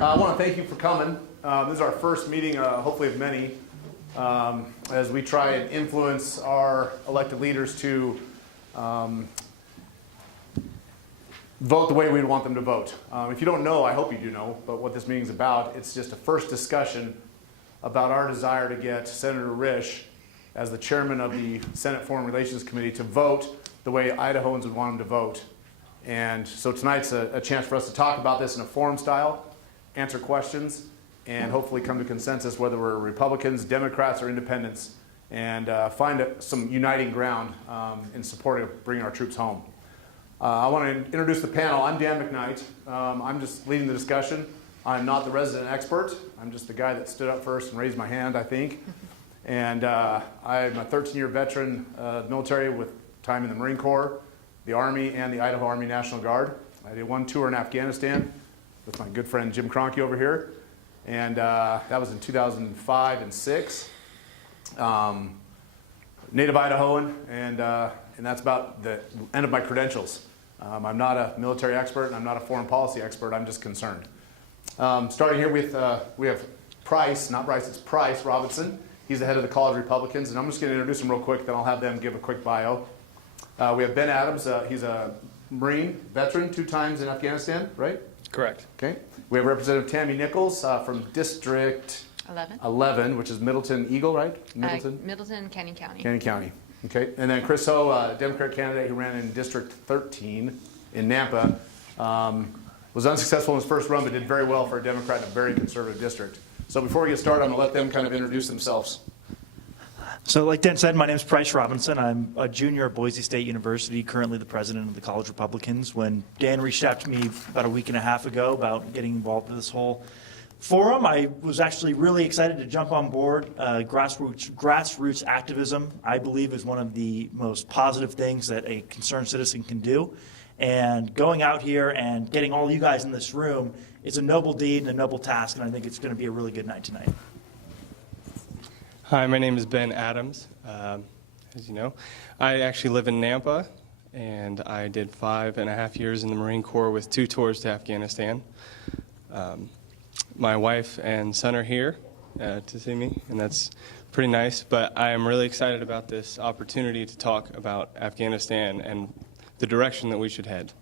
I want to thank you for coming. This is our first meeting, hopefully of many, as we try and influence our elected leaders to vote the way we'd want them to vote. If you don't know, I hope you do know, but what this meeting is about, it's just a first discussion about our desire to get Senator Risch, as the chairman of the Senate Foreign Relations Committee, to vote the way Idahoans would want him to vote. And so tonight's a chance for us to talk about this in a forum style, answer questions, and hopefully come to consensus whether we're Republicans, Democrats, or Independents, and find some uniting ground in support of bringing our troops home. I want to introduce the panel. I'm Dan McKnight. I'm just leading the discussion. I'm not the resident expert. I'm just the guy that stood up first and raised my hand, I think. And I'm a 13-year veteran military with time in the Marine Corps, the Army, and the Idaho Army National Guard. I did one tour in Afghanistan with my good friend Jim Kroenke over here. And that was in 2005 and 6. Native Idahoan, and that's about the end of my credentials. I'm not a military expert, and I'm not a foreign policy expert. I'm just concerned. Starting here with, we have Pryce, not Bryce, it's Pryce Robinson. He's the head of the College Republicans, and I'm just going to introduce him real quick, then I'll have them give a quick bio. We have Ben Adams. He's a Marine veteran, 2 times in Afghanistan, right? Correct. Okay. We have Representative Tammy Nichols from District 11, which is Middleton Eagle, right? Middleton, Canyon County. Canyon County. Okay. And then Chris Ho, Democrat candidate who ran in District 13 in Nampa, was unsuccessful in his first run, but did very well for a Democrat in a very conservative district. So before we get started, I'm going to let them kind of introduce themselves. So like Dan said, my name is Pryce Robinson. I'm a junior at Boise State University, currently the president of the College Republicans. When Dan reached out to me about a week and a half ago about getting involved with this whole forum, I was actually really excited to jump on board. Grassroots activism, I believe, is one of the most positive things that a concerned citizen can do. And going out here and getting all you guys in this room, it's a noble deed and a noble task, and I think it's going to be a really good night tonight. Hi, my name is Ben Adams. As you know, I actually live in Nampa, and I did 5.5 years in the Marine Corps with 2 tours to Afghanistan. My wife and son are here to see me, and that's pretty nice, but I am really excited about this opportunity to talk about Afghanistan and the direction that we should head.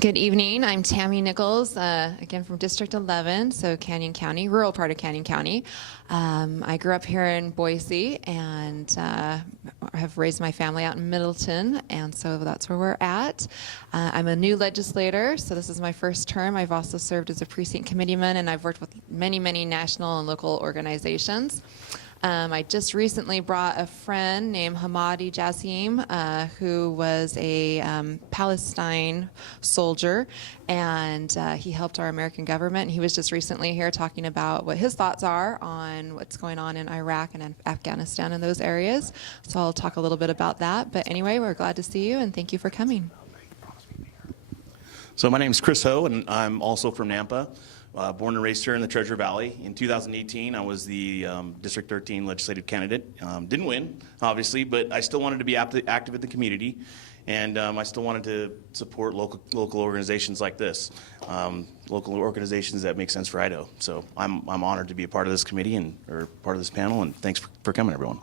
Good evening. I'm Tammy Nichols, again from District 11, so Canyon County, rural part of Canyon County. I grew up here in Boise and have raised my family out in Middleton, and so that's where we're at. I'm a new legislator, so this is my first term. I've also served as a precinct committeeman, and I've worked with many, many national and local organizations. I just recently brought a friend named Hamadi Jassim, who was a Palestine soldier, and he helped our American government. And he was just recently here talking about what his thoughts are on what's going on in Iraq and in Afghanistan and those areas. So I'll talk a little bit about that. But anyway, we're glad to see you, and thank you for coming. So my name is Chris Ho, and I'm also from Nampa. Born and raised here in the Treasure Valley. In 2018, I was the District 13 legislative candidate. Didn't win, obviously, but I still wanted to be active in the community, and I still wanted to support local organizations like this, local organizations that make sense for Idaho. So I'm honored to be a part of this committee or part of this panel, and thanks for coming, everyone.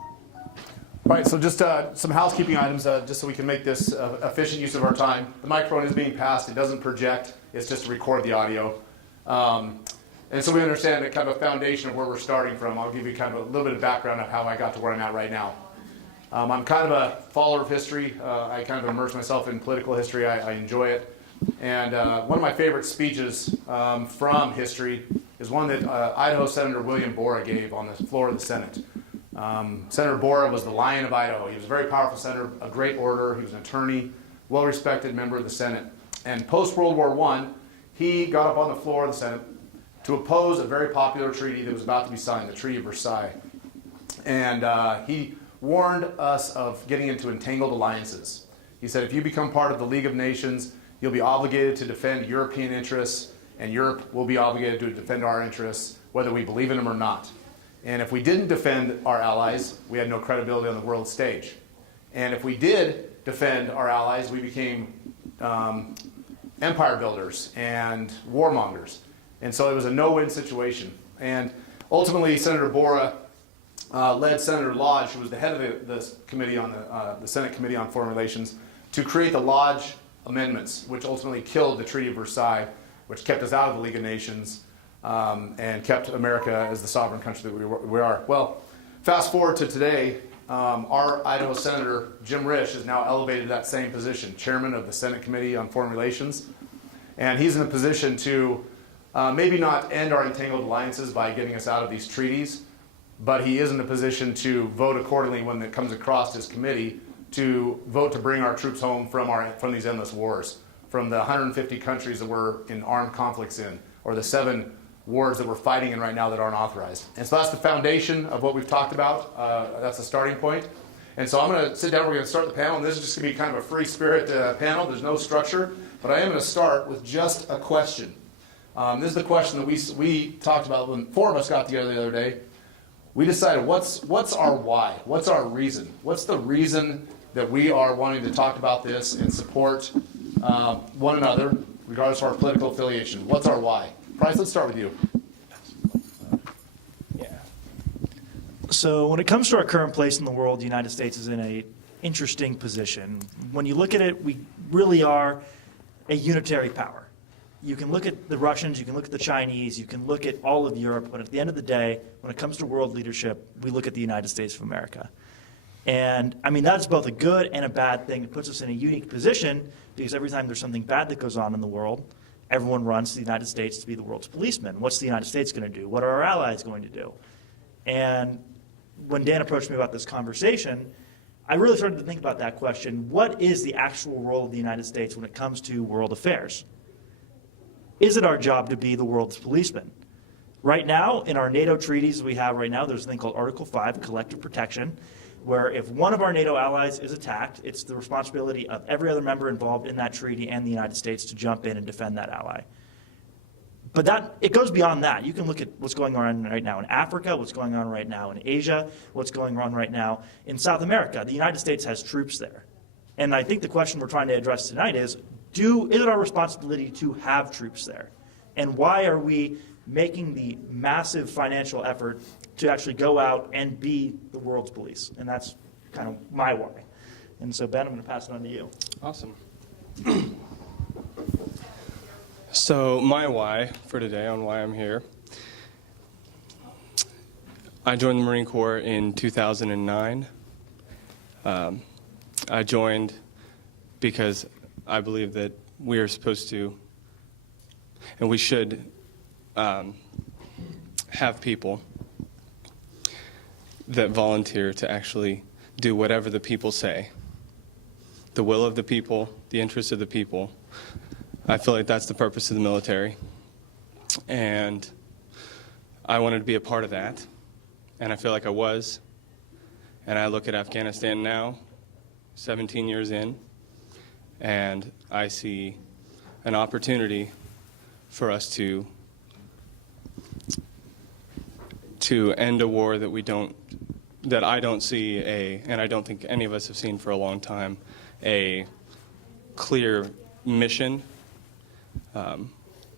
All right, so just some housekeeping items, just so we can make this efficient use of our time. The microphone is being passed. It doesn't project. It's just to record the audio. And so we understand that kind of a foundation of where we're starting from. I'll give you kind of a little bit of background of how I got to where I'm at right now. I'm kind of a follower of history. I kind of immerse myself in political history. I enjoy it. And one of my favorite speeches from history is one that Idaho Senator William Borah gave on the floor of the Senate. Senator Borah was the Lion of Idaho. He was a very powerful senator, a great orator. He was an attorney, well-respected member of the Senate. And post-World War I, he got up on the floor of the Senate to oppose a very popular treaty that was about to be signed, the Treaty of Versailles. And he warned us of getting into entangled alliances. He said, if you become part of the League of Nations, you'll be obligated to defend European interests, and Europe will be obligated to defend our interests, whether we believe in them or not. And if we didn't defend our allies, we had no credibility on the world stage. And if we did defend our allies, we became empire builders and warmongers. And so it was a no-win situation. And ultimately, Senator Borah led Senator Lodge, who was the head of the committee on the Senate Committee on Foreign Relations, to create the Lodge Amendments, which ultimately killed the Treaty of Versailles, which kept us out of the League of Nations and kept America as the sovereign country that we are. Well, fast forward to today, our Idaho Senator Jim Risch is now elevated to that same position, chairman of the Senate Committee on Foreign Relations. And he's in a position to maybe not end our entangled alliances by getting us out of these treaties, but he is in a position to vote accordingly when it comes across his committee to vote to bring our troops home from these endless wars, from the 150 countries that we're in armed conflicts in, or the 7 wars that we're fighting in right now that aren't authorized. And so that's the foundation of what we've talked about. That's the starting point. And so I'm going to sit down, we're going to start the panel, and this is just going to be kind of a free spirit panel. There's no structure, but I am going to start with just a question. This is the question that we talked about when 4 of us got together the other day. We decided what's our why? What's our reason? What's the reason that we are wanting to talk about this and support one another, regardless of our political affiliation? What's our why? Pryce, let's start with you. Yeah. So when it comes to our current place in the world, the United States is in an interesting position. When you look at it, we really are a unitary power. You can look at the Russians, you can look at the Chinese, you can look at all of Europe, but at the end of the day, when it comes to world leadership, we look at the United States of America. And I mean, that's both a good and a bad thing. It puts us in a unique position because every time there's something bad that goes on in the world, everyone runs to the United States to be the world's policeman. What's the United States going to do? What are our allies going to do? And when Dan approached me about this conversation, I really started to think about that question. What is the actual role of the United States when it comes to world affairs? Is it our job to be the world's policeman? Right now, in our NATO treaties we have right now, there's a thing called Article 5, collective protection, where if one of our NATO allies is attacked, it's the responsibility of every other member involved in that treaty and the United States to jump in and defend that ally. But it goes beyond that. You can look at what's going on right now in Africa, what's going on right now in Asia, what's going on right now in South America. The United States has troops there. And I think the question we're trying to address tonight is it our responsibility to have troops there? And why are we making the massive financial effort to actually go out and be the world's police? And that's kind of my why. And so, Ben, I'm going to pass it on to you. Awesome. So my why for today, on why I'm here, I joined the Marine Corps in 2009. I joined because I believe that we are supposed to, and we should, have people that volunteer to actually do whatever the people say. The will of the people, the interests of the people. I feel like that's the purpose of the military. And I wanted to be a part of that. And I feel like I was. And I look at Afghanistan now, 17 years in, and I see an opportunity for us to end a war that I don't see and I don't think any of us have seen for a long time, a clear mission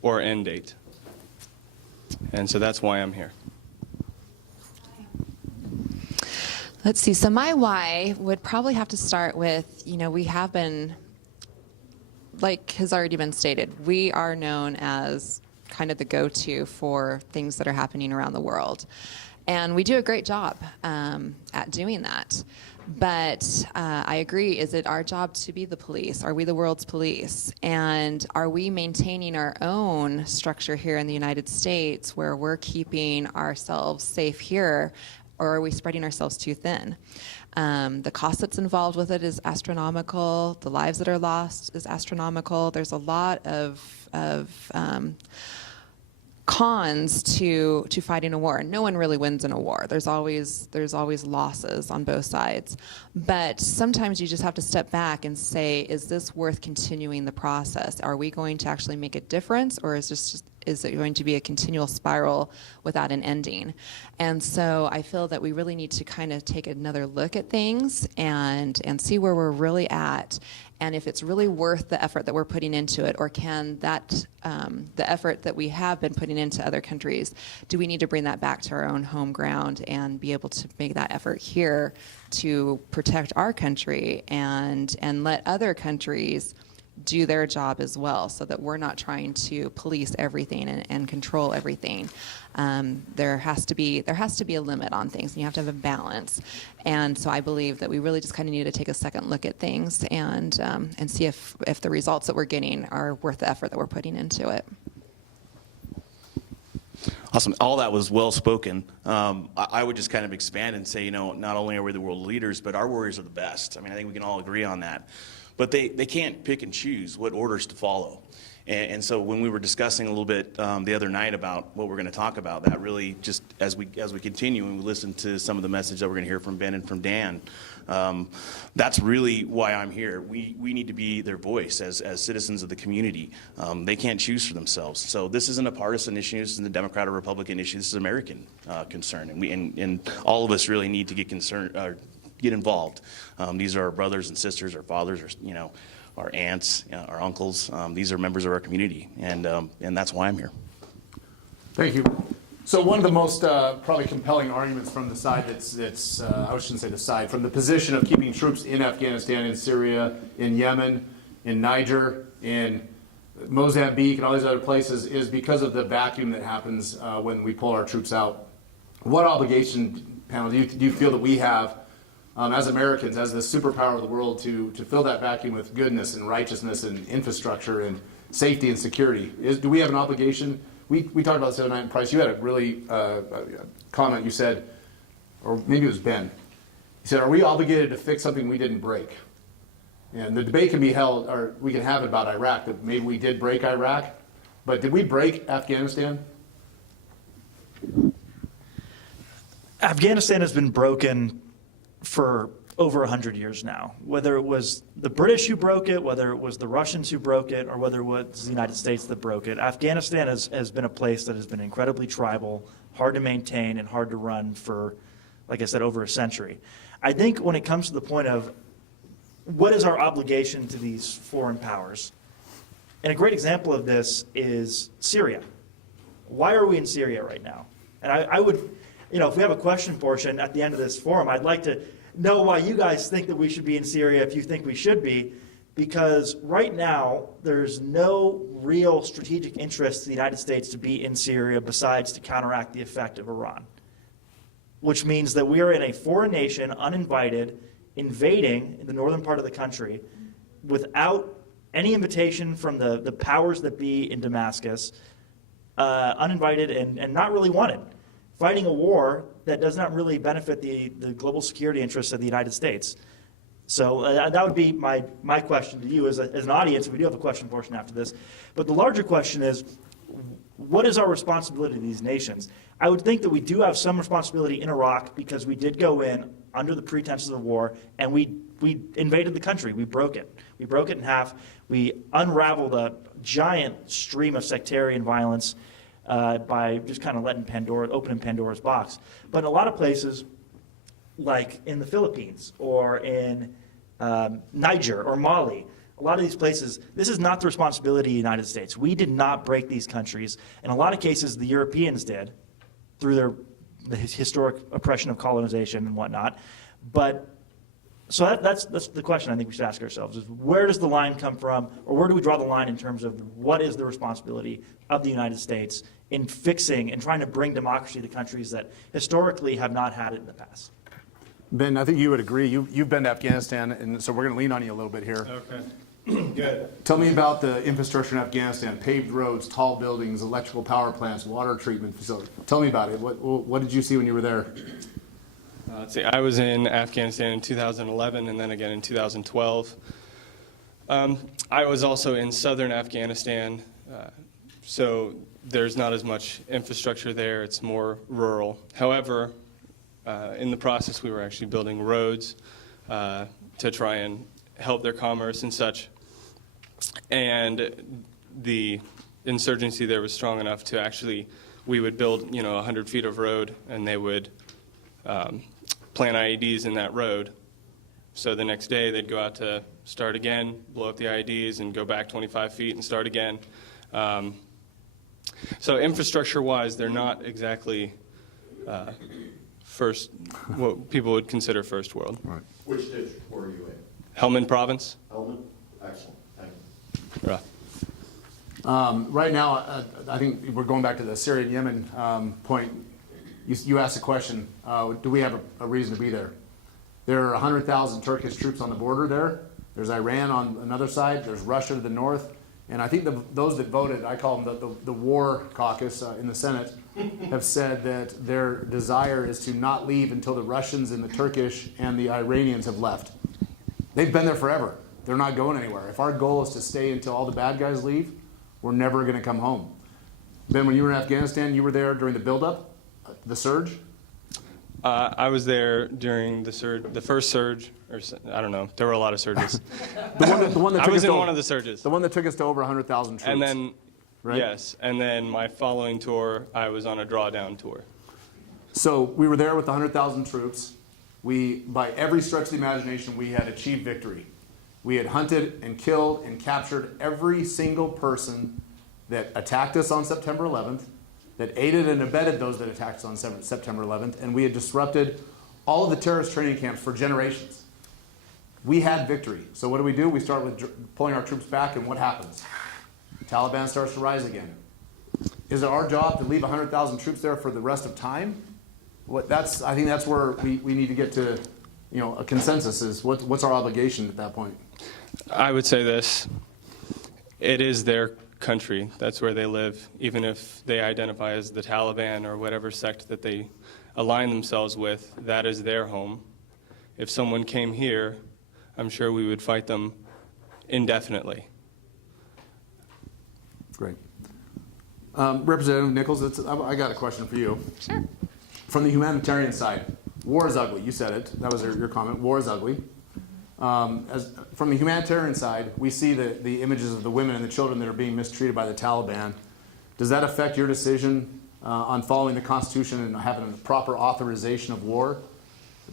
or end date. And so that's why I'm here. Let's see. So my why would probably have to start with, we have been, like has already been stated, we are known as kind of the go-to for things that are happening around the world. And we do a great job at doing that. But I agree, is it our job to be the police? Are we the world's police? And are we maintaining our own structure here in the United States where we're keeping ourselves safe here, or are we spreading ourselves too thin? The cost that's involved with it is astronomical. The lives that are lost is astronomical. There's a lot of cons to fighting a war. No one really wins in a war. There's always losses on both sides. But sometimes you just have to step back and say, is this worth continuing the process? Are we going to actually make a difference, or is is it going to be a continual spiral without an ending? And so I feel that we really need to kind of take another look at things and see where we're really at, and if it's really worth the effort that we're putting into it, or can that, the effort that we have been putting into other countries, do we need to bring that back to our own home ground and be able to make that effort here to protect our country and let other countries do their job as well, so that we're not trying to police everything and control everything. There has to be a limit on things, and you have to have a balance. And so I believe that we really just kind of need to take a second look at things and see if the results that we're getting are worth the effort that we're putting into it. Awesome. All that was well spoken. I would just kind of expand and say, you know, not only are we the world leaders, but our warriors are the best. I mean, I think we can all agree on that. But they can't pick and choose what orders to follow. And so when we were discussing a little bit the other night about what we're going to talk about, that really just, as we continue and we listen to some of the message that we're going to hear from Ben and from Dan, that's really why I'm here. We need to be their voice as citizens of the community. They can't choose for themselves. So this isn't a partisan issue. This isn't a Democrat or Republican issue. This is an American concern. And all of us really need to get involved. These are our brothers and sisters, our fathers, our aunts, our uncles. These are members of our community, and that's why I'm here. Thank you. So one of the most probably compelling arguments from the side that's I shouldn't say the side, from the position of keeping troops in Afghanistan, in Syria, in Yemen, in Niger, in Mozambique, and all these other places is because of the vacuum that happens when we pull our troops out. What obligation, panel, do you feel that we have as Americans, as the superpower of the world, to fill that vacuum with goodness and righteousness and infrastructure and safety and security? Do we have an obligation? We talked about this the other night in Pryce. You had a really comment. You said, or maybe it was Ben. You said, "Are we obligated to fix something we didn't break?" And the debate can be held, or we can have it about Iraq, that maybe we did break Iraq, but did we break Afghanistan? Afghanistan has been broken for over 100 years now. Whether it was the British who broke it, whether it was the Russians who broke it, or whether it was the United States that broke it, Afghanistan has been a place that has been incredibly tribal, hard to maintain, and hard to run for, like I said, over a century. I think when it comes to the point of what is our obligation to these foreign powers, and a great example of this is Syria. Why are we in Syria right now? And I would, if we have a question portion at the end of this forum, I'd like to know why you guys think that we should be in Syria if you think we should be, because right now there's no real strategic interest to the United States to be in Syria besides to counteract the effect of Iran, which means that we are in a foreign nation, uninvited, invading in the northern part of the country without any invitation from the powers that be in Damascus, uninvited and not really wanted, fighting a war that does not really benefit the global security interests of the United States. So that would be my question to you as an audience. We do have a question portion after this. But the larger question is, what is our responsibility to these nations? I would think that we do have some responsibility in Iraq because we did go in under the pretenses of war, and we invaded the country. We broke it. We broke it in half. We unraveled a giant stream of sectarian violence by just kind of opening Pandora's box. But in a lot of places, like in the Philippines or in Niger or Mali, a lot of these places, this is not the responsibility of the United States. We did not break these countries. In a lot of cases, the Europeans did through the historic oppression of colonization and whatnot. But so that's the question I think we should ask ourselves, is where does the line come from, or where do we draw the line in terms of what is the responsibility of the United States in fixing and trying to bring democracy to countries that historically have not had it in the past? Ben, I think you would agree. You've been to Afghanistan, and so we're going to lean on you a little bit here. Okay. Good. Tell me about the infrastructure in Afghanistan: paved roads, tall buildings, electrical power plants, water treatment facilities. Tell me about it. What did you see when you were there? Let's see. I was in Afghanistan in 2011 and then again in 2012. I was also in southern Afghanistan, so there's not as much infrastructure there. It's more rural. However, in the process, we were actually building roads to try and help their commerce and such. And the insurgency there was strong enough to actually, we would build, 100 feet of road, and they would plant IEDs in that road. So the next day, they'd go out to start again, blow up the IEDs, and go back 25 feet and start again. So infrastructure-wise, they're not exactly what people would consider first world. Right. Which district were you in? Helmand Province. Helmand? Excellent, thank you. Right. Right now, I think we're going back to the Syria and Yemen point. You asked a question, do we have a reason to be there? There are 100,000 Turkish troops on the border there. There's Iran on another side. There's Russia to the north. And I think those that voted, I call them the war caucus in the Senate, have said that their desire is to not leave until the Russians and the Turkish and the Iranians have left. They've been there forever. They're not going anywhere. If our goal is to stay until all the bad guys leave, we're never going to come home. Ben, when you were in Afghanistan, you were there during the buildup, the surge? I was there during the first surge, or I don't know. There were a lot of surges. The one that I took was us in to, one of the surges. the one that took us to over 100,000 troops. And then, right? yes, and then my following tour, I was on a drawdown tour. So we were there with 100,000 troops. By every stretch of the imagination, we had achieved victory. We had hunted and killed and captured every single person that attacked us on September 11th, that aided and abetted those that attacked us on September 11th, and we had disrupted all of the terrorist training camps for generations. We had victory. So what do? We start with pulling our troops back, and what happens? The Taliban starts to rise again. Is it our job to leave 100,000 troops there for the rest of time? I think that's where we need to get to, a consensus is what's our obligation at that point? I would say this. It is their country. That's where they live, even if they identify as the Taliban or whatever sect that they align themselves with. That is their home. If someone came here, I'm sure we would fight them indefinitely. Great. Representative Nichols, I got a question for you. Sure. From the humanitarian side, war is ugly. You said it. That was your comment. War is ugly. From the humanitarian side, we see the images of the women and the children that are being mistreated by the Taliban. Does that affect your decision on following the Constitution and having a proper authorization of war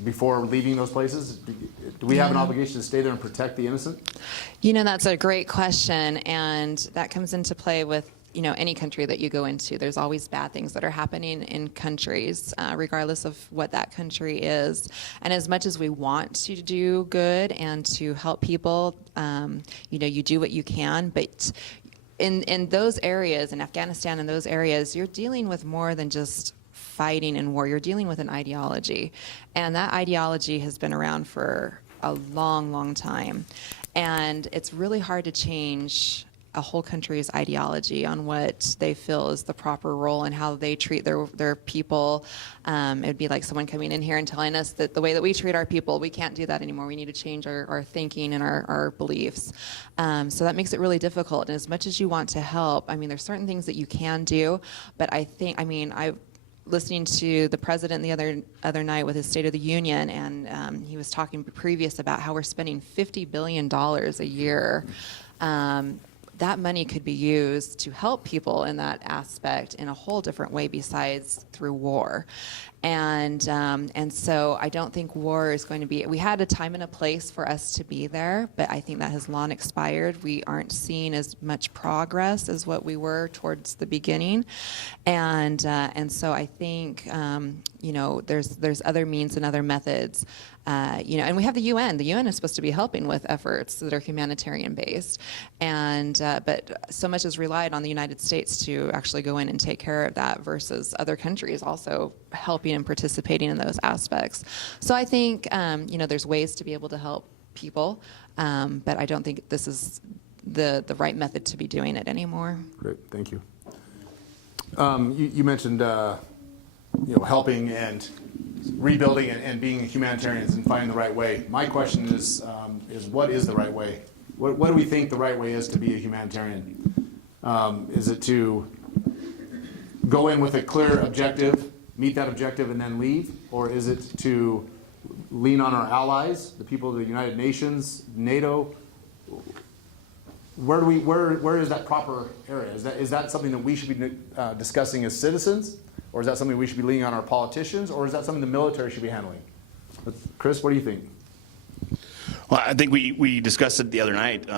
before leaving those places? Do we have an obligation to stay there and protect the innocent? That's a great question, and that comes into play with any country that you go into. There's always bad things that are happening in countries, regardless of what that country is. And as much as we want to do good and to help people, you do what you can, but in those areas, in Afghanistan, in those areas, you're dealing with more than just fighting in war. You're dealing with an ideology, and that ideology has been around for a long, long time. And it's really hard to change a whole country's ideology on what they feel is the proper role and how they treat their people. It'd be like someone coming in here and telling us that the way that we treat our people, we can't do that anymore. We need to change our thinking and our beliefs. So that makes it really difficult. And as much as you want to help, there's certain things that you can do, but I listening to the president the other night with his State of the Union, and he was talking previous about how we're spending $50 billion a year. That money could be used to help people in that aspect in a whole different way besides through war. And so I don't think war is going to be, we had a time and a place for us to be there, but I think that has long expired. We aren't seeing as much progress as what we were towards the beginning. And so I think, there's other means and other methods. And we have the UN. The UN is supposed to be helping with efforts that are humanitarian based, but so much is relied on the United States to actually go in and take care of that versus other countries also helping and participating in those aspects. So I think there's ways to be able to help people, but I don't think this is the right method to be doing it anymore. Great, thank you. You mentioned helping and rebuilding and being humanitarians and finding the right way. My question is what is the right way? What do we think the right way is to be a humanitarian? Is it to go in with a clear objective, meet that objective, and then leave? Or is it to lean on our allies, the people of the United Nations, NATO? where is that proper area? Is that something that we should be discussing as citizens, or is that something we should be leaning on our politicians, or is that something the military should be handling? Chris, what do you think? Well, I think we discussed it the other night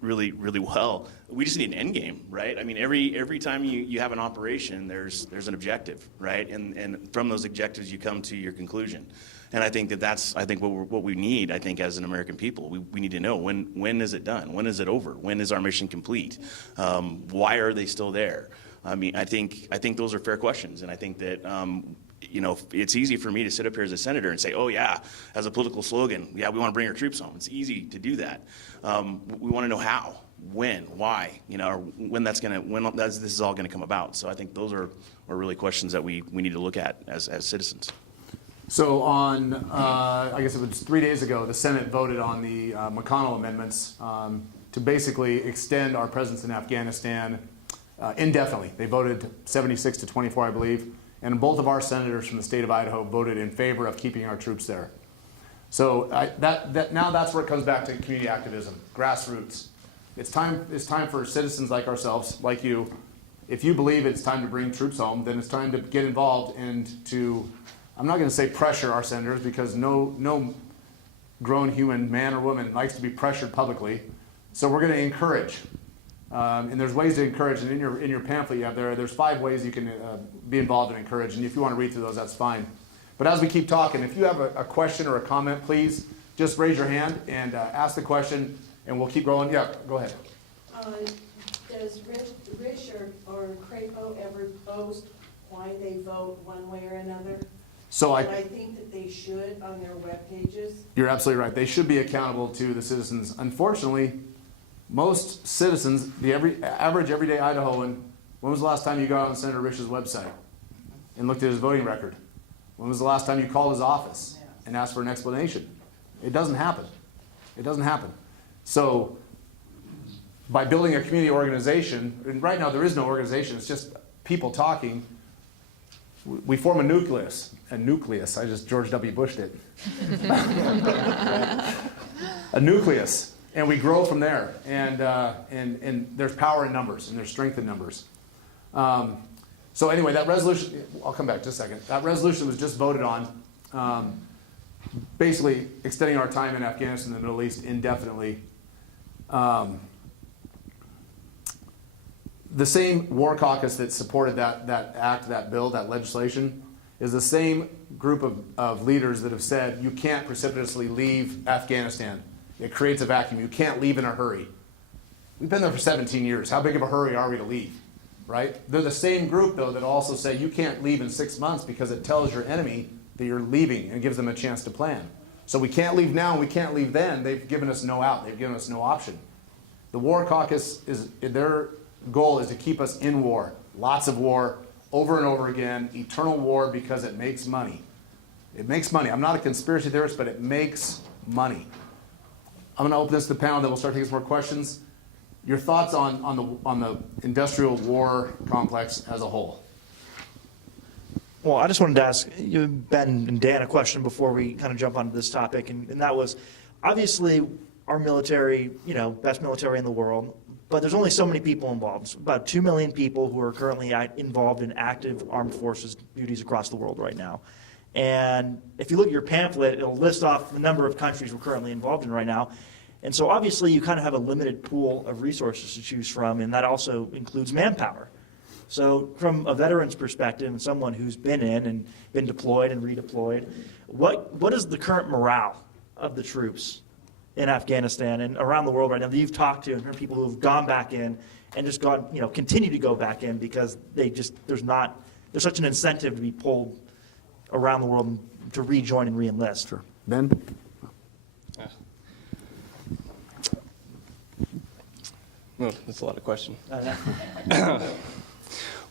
really well. We just need an end game, right? I mean, every time you have an operation, there's an objective, right? And from those objectives, you come to your conclusion. And I think that's what we need. I think as an American people, we need to know when is it done? When is it over? When is our mission complete? Why are they still there? I mean, I think those are fair questions, and I think that it's easy for me to sit up here as a senator and say, oh yeah, as a political slogan, yeah, we want to bring our troops home. It's easy to do that. We want to know how, when, why, or when this is all going to come about. So I think those are really questions that we need to look at as citizens. So on, I guess it was 3 days ago, the Senate voted on the McConnell amendments to basically extend our presence in Afghanistan indefinitely. They voted 76 to 24, I believe. And both of our senators from the state of Idaho voted in favor of keeping our troops there. So now that's where it comes back to community activism, grassroots. It's time for citizens like ourselves, like you. If you believe it's time to bring troops home, then it's time to get involved and to, I'm not going to say pressure our senators, because no grown human man or woman likes to be pressured publicly. So we're going to encourage. And there's ways to encourage, and in your pamphlet you have there's 5 ways you can be involved and encourage, and if you want to read through those, that's fine. But as we keep talking, if you have a question or a comment, please just raise your hand and ask the question, and we'll keep going. Yeah, go ahead. Does Risch or Crapo ever post why they vote one way or another? So I think that they should on their web pages. You're absolutely right. They should be accountable to the citizens. Unfortunately, most citizens, the average everyday Idahoan, when was the last time you got on Senator Risch's website and looked at his voting record? When was the last time you called his office and asked for an explanation? It doesn't happen. It doesn't happen. So by building a community organization, and right now there is no organization, it's just people talking, we form a nucleus. I just George W. Bushed it. A nucleus. And we grow from there, and there's power in numbers, and there's strength in numbers. So anyway, that resolution, I'll come back just a second. That resolution was just voted on, basically extending our time in Afghanistan and the Middle East indefinitely. The same war caucus that supported that act, that bill, that legislation, is the same group of leaders that have said you can't precipitously leave Afghanistan. It creates a vacuum. You can't leave in a hurry. We've been there for 17 years. How big of a hurry are we to leave, right? They're the same group, though, that also say you can't leave in 6 months because it tells your enemy that you're leaving and gives them a chance to plan. So we can't leave now and we can't leave then. They've given us no out. They've given us no option. The War Caucus, their goal is to keep us in war. Lots of war, over and over again, eternal war, because it makes money. It makes money. I'm not a conspiracy theorist, but it makes money. I'm going to open this to the panel, then we'll start taking some more questions. Your thoughts on the industrial war complex as a whole? Well, I just wanted to ask you, Ben and Dan, a question before we kind of jump onto this topic, and that was, obviously, our military, best military in the world, but there's only so many people involved. It's about 2 million people who are currently involved in active armed forces duties across the world right now. And if you look at your pamphlet, it'll list off the number of countries we're currently involved in right now. And so obviously you kind of have a limited pool of resources to choose from, and that also includes manpower. So from a veteran's perspective and someone who's been in and been deployed and redeployed, what is the current morale of the troops in Afghanistan and around the world right now that you've talked to and heard people who have gone back in and just continue to go back in because there's such an incentive to be pulled around the world to rejoin and re-enlist? Sure. Ben? Oh, that's a lot of questions.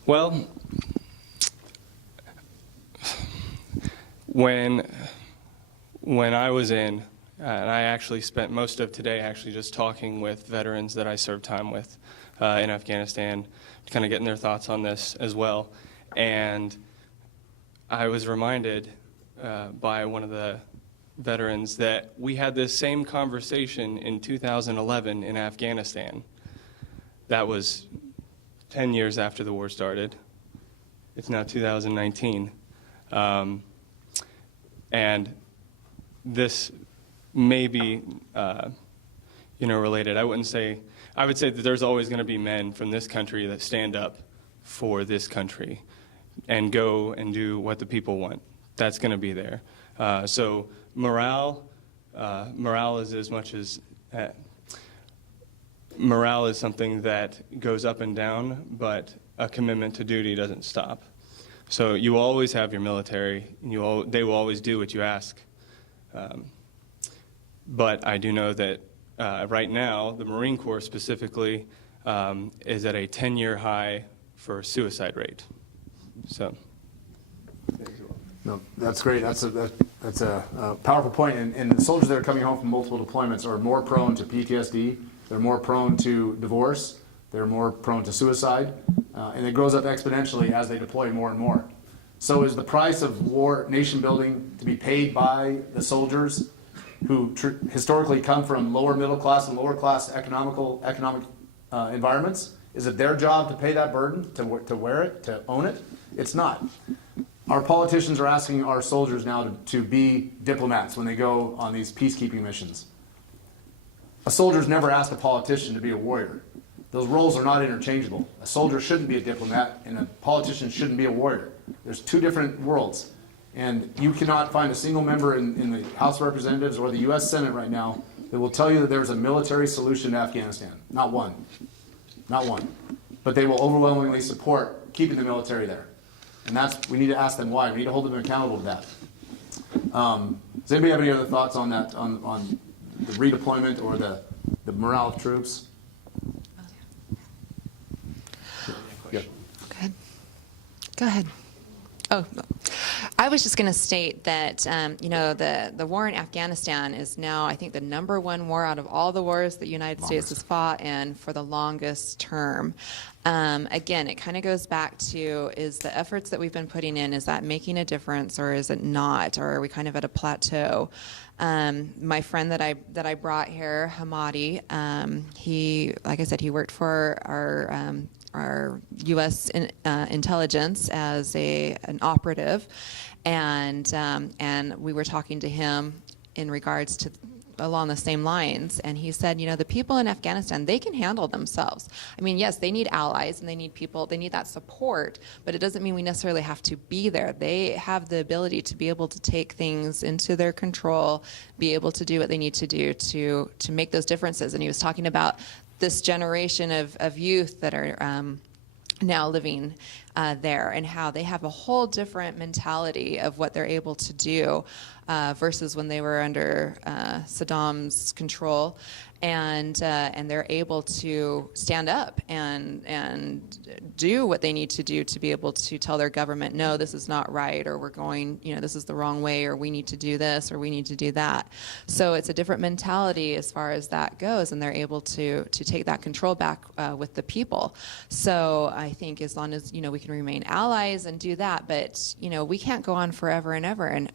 Well, when I was in, and I actually spent most of today actually just talking with veterans that I served time with in Afghanistan, kind of getting their thoughts on this as well. And I was reminded by one of the veterans that we had this same conversation in 2011 in Afghanistan. That was 10 years after the war started. It's now 2019. And this may be, related. I would say that there's always going to be men from this country that stand up for this country and go and do what the people want. That's going to be there. So morale is as much as, morale is something that goes up and down, but a commitment to duty doesn't stop. So you always have your military, and they will always do what you ask. But I do know that right now, the Marine Corps specifically is at a 10-year high for suicide rate. So. No, that's great. That's a powerful point. And the soldiers that are coming home from multiple deployments are more prone to PTSD. They're more prone to divorce. They're more prone to suicide. And it grows up exponentially as they deploy more and more. So is the price of war, nation building, to be paid by the soldiers who historically come from lower middle class and lower class economic environments? Is it their job to pay that burden, to wear it, to own it? It's not. Our politicians are asking our soldiers now to be diplomats when they go on these peacekeeping missions. A soldier's never asked a politician to be a warrior. Those roles are not interchangeable. A soldier shouldn't be a diplomat, and a politician shouldn't be a warrior. There's two different worlds. And you cannot find a single member in the House of Representatives or the U.S. Senate right now that will tell you that there's a military solution to Afghanistan. Not one. Not one. But they will overwhelmingly support keeping the military there. And we need to ask them why. We need to hold them accountable to that. Does anybody have any other thoughts on that, on the redeployment or the morale of troops? Yeah. Go ahead. Oh, no. I was just going to state that, the war in Afghanistan is now, I think, the #1 war out of all the wars that the United States has fought in for the longest term. Again, it kind of goes back to, is the efforts that we've been putting in, is that making a difference or is it not? Or are we kind of at a plateau? My friend that I brought here, Hamadi, he, like I said, he worked for our U.S. intelligence as an operative, and we were talking to him in regards to along the same lines, and he said, the people in Afghanistan, they can handle themselves. I mean, yes, they need allies and they need people, they need that support, but it doesn't mean we necessarily have to be there. They have the ability to be able to take things into their control, be able to do what they need to do to make those differences. And he was talking about this generation of youth that are now living there, and how they have a whole different mentality of what they're able to do versus when they were under Saddam's control, and they're able to stand up and do what they need to do to be able to tell their government, no, this is not right, or we're going, this is the wrong way, or we need to do this, or we need to do that. So it's a different mentality as far as that goes, and they're able to take that control back with the people. So I think as long as we can remain allies and do that, but we can't go on forever and ever. And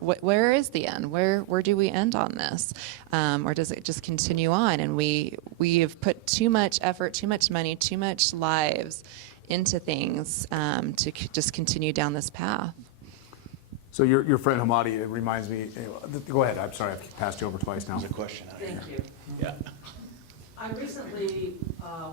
where is the end? Where do we end on this, or does it just continue on? And we have put too much effort, too much money, too much lives into things to just continue down this path. So your friend Hamadi, it reminds me, go ahead, I'm sorry, I've passed you over twice now. There's a question out here. Thank you. Yeah. I recently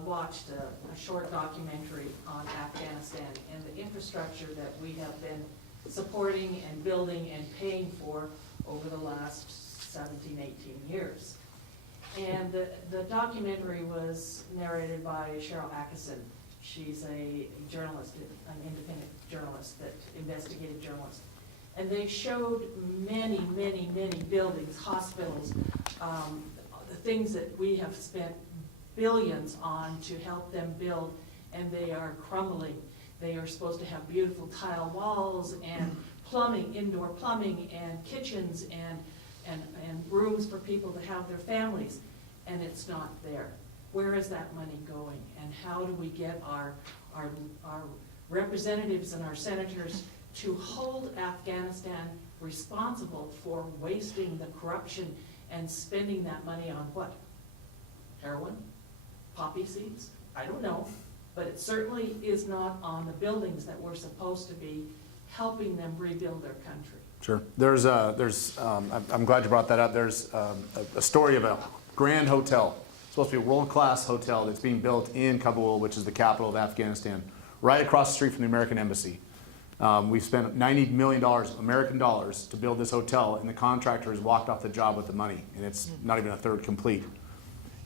watched a short documentary on Afghanistan and the infrastructure that we have been supporting and building and paying for over the last 17, 18 years. And the documentary was narrated by Cheryl Atkinson. She's a journalist, an independent journalist, that investigative journalist. And they showed many, many, many buildings, hospitals, the things that we have spent billions on to help them build, and they are crumbling. They are supposed to have beautiful tile walls and plumbing, indoor plumbing, and kitchens and rooms for people to have their families, and it's not there. Where is that money going? And how do we get our representatives and our senators to hold Afghanistan responsible for wasting the corruption and spending that money on what? Heroin? Poppy seeds? I don't know, but it certainly is not on the buildings that we're supposed to be helping them rebuild their country. Sure. I'm glad you brought that up. There's a story of a grand hotel. It's supposed to be a world-class hotel that's being built in Kabul, which is the capital of Afghanistan, right across the street from the American embassy. We've spent $90 million American dollars to build this hotel, and the contractor has walked off the job with the money, and it's not even a third complete.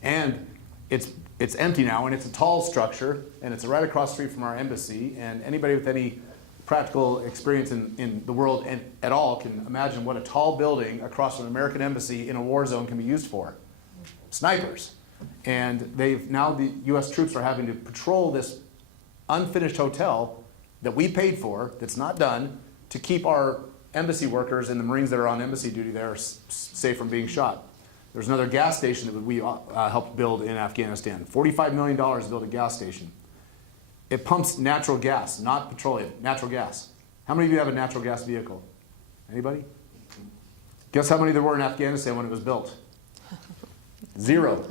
And it's empty now, and it's a tall structure, and it's right across the street from our embassy, and anybody with any practical experience in the world and at all can imagine what a tall building across from an American embassy in a war zone can be used for. Snipers. And the U.S. troops are having to patrol this unfinished hotel that we paid for, that's not done, to keep our embassy workers and the Marines that are on embassy duty there safe from being shot. There's another gas station that we helped build in Afghanistan. $45 million to build a gas station. It pumps natural gas, not petroleum, natural gas. How many of you have a natural gas vehicle? Anybody? Guess how many there were in Afghanistan when it was built? 0.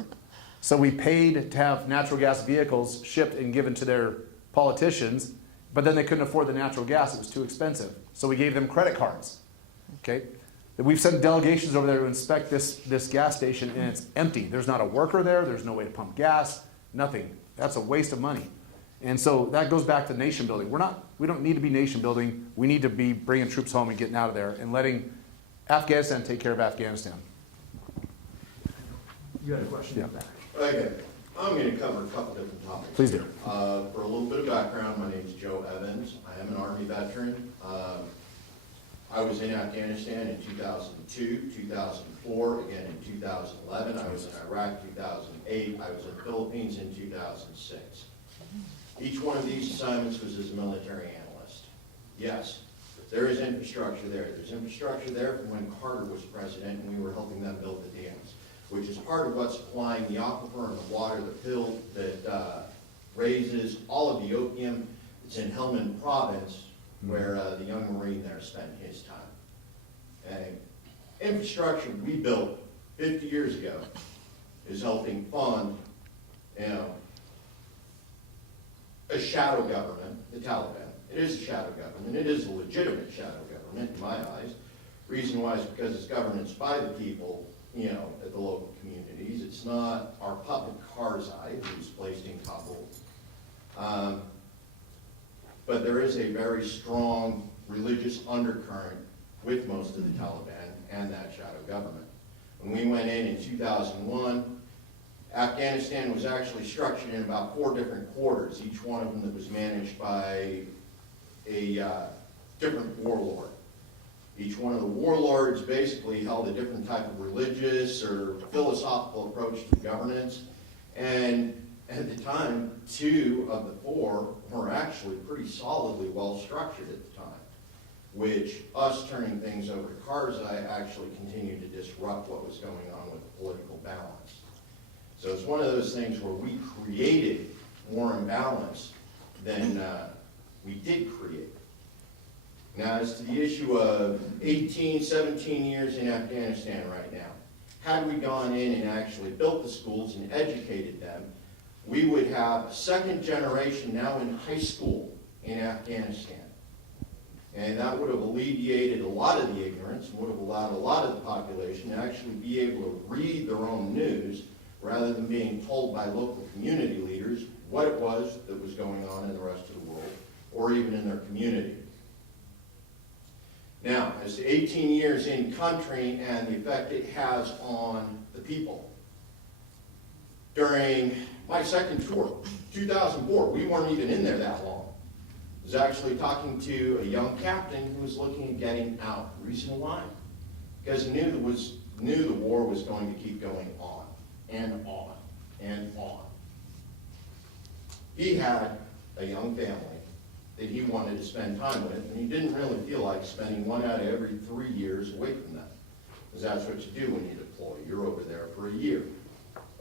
So we paid to have natural gas vehicles shipped and given to their politicians, but then they couldn't afford the natural gas. It was too expensive. So we gave them credit cards. Okay? We've sent delegations over there to inspect this gas station, and it's empty. There's not a worker there. There's no way to pump gas. Nothing. That's a waste of money. And so that goes back to nation building. We don't need to be nation building. We need to be bringing troops home and getting out of there and letting Afghanistan take care of Afghanistan. You had a question? Yeah. Okay, I'm going to cover a couple different topics. Please do. For a little bit of background, my name is Joe Evans. I am an Army veteran. I was in Afghanistan in 2002, 2004, again in 2011. I was in Iraq 2008. I was in the Philippines in 2006. Each one of these assignments was as a military analyst. Yes, there is infrastructure there. There's infrastructure there from when Carter was president and we were helping them build the dams, which is part of what's supplying the aquifer and the water, the pill that raises all of the opium. It's in Helmand province where the young Marine there spent his time. And infrastructure we built 50 years ago is helping fund, a shadow government, the Taliban. It is a shadow government. It is a legitimate shadow government in my eyes. Reason why is because it's governance by the people, at the local communities. It's not our puppet Karzai, who's placed in Kabul. But there is a very strong religious undercurrent with most of the Taliban and that shadow government. When we went in 2001, Afghanistan was actually structured in about 4 different quarters, each one of them that was managed by a different warlord. Each one of the warlords basically held a different type of religious or philosophical approach to governance. And at the time, 2 of the 4 were actually pretty solidly well structured at the time, which us turning things over to Karzai actually continued to disrupt what was going on with the political balance. So it's one of those things where we created more imbalance than we did create. Now, as to the issue of 18, 17 years in Afghanistan right now, had we gone in and actually built the schools and educated them, we would have a second generation now in high school in Afghanistan. And that would have alleviated a lot of the ignorance, would have allowed a lot of the population to actually be able to read their own news rather than being told by local community leaders what it was that was going on in the rest of the world or even in their community. Now, as to 18 years in country and the effect it has on the people. During my second tour, 2004, we weren't even in there that long. I was actually talking to a young captain who was looking at getting out. The reason why? Because he knew the war was going to keep going on and on and on. He had a young family that he wanted to spend time with, and he didn't really feel like spending 1 out of every 3 years away from them. Because that's what you do when you deploy. You're over there for a year,